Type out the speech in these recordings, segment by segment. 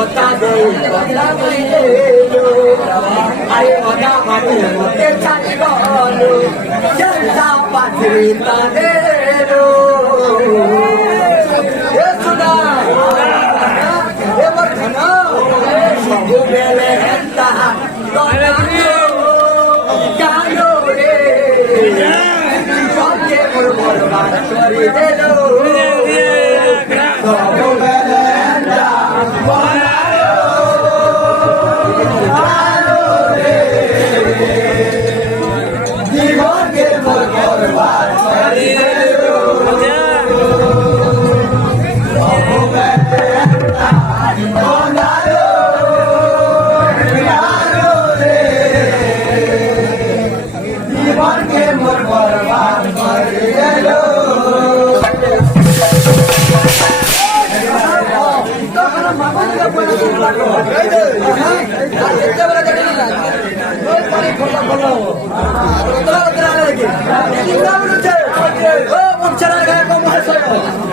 কথা দেই কথা বলে আরে কথা মাটি মতে চালি গলো জলসা পাথরি তাদেরো এ সুনা এ বর্ধনা সবু মেলে হেন্তা কালো রে সবকে মোর বরবাদ করে দিলো সবু মেলে হেন্তা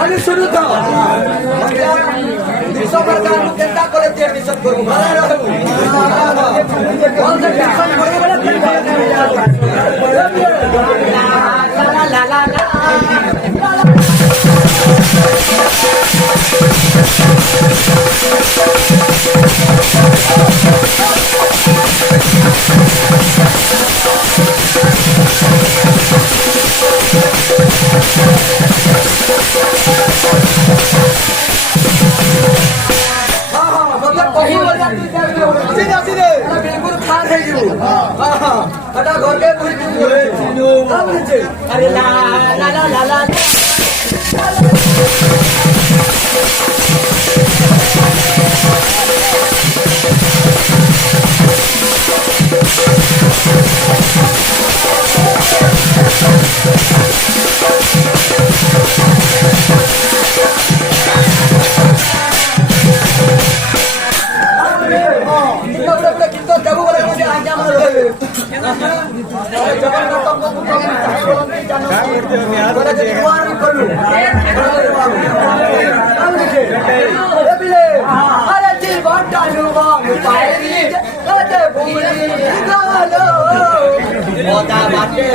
আমি শুরু তো সরকার চিন্তা করে দিয়ে মিশন করবো अरे ला ला ला ला ला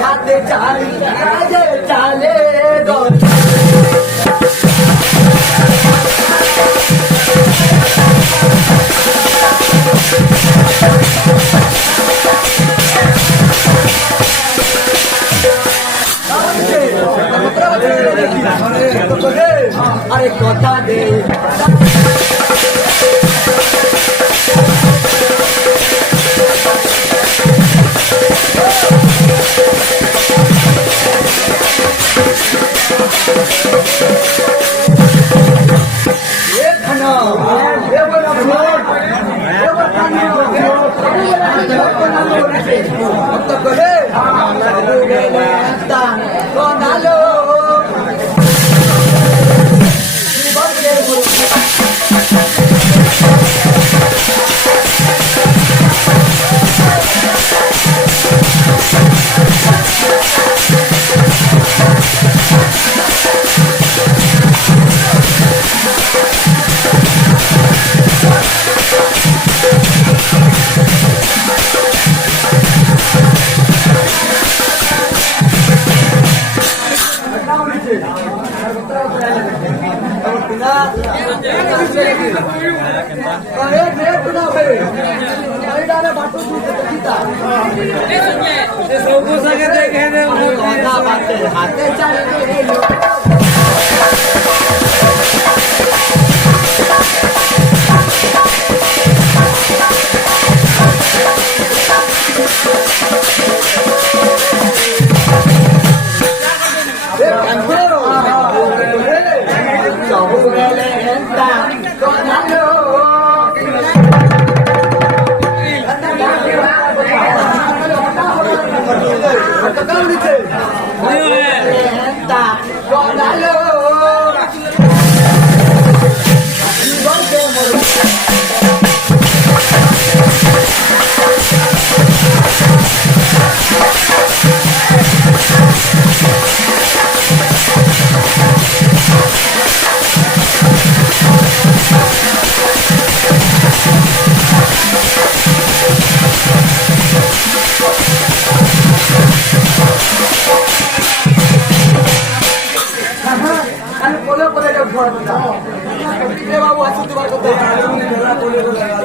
হাতে চালে আরে কথা দে হাতে চালে বাবু আছে তোমার কথা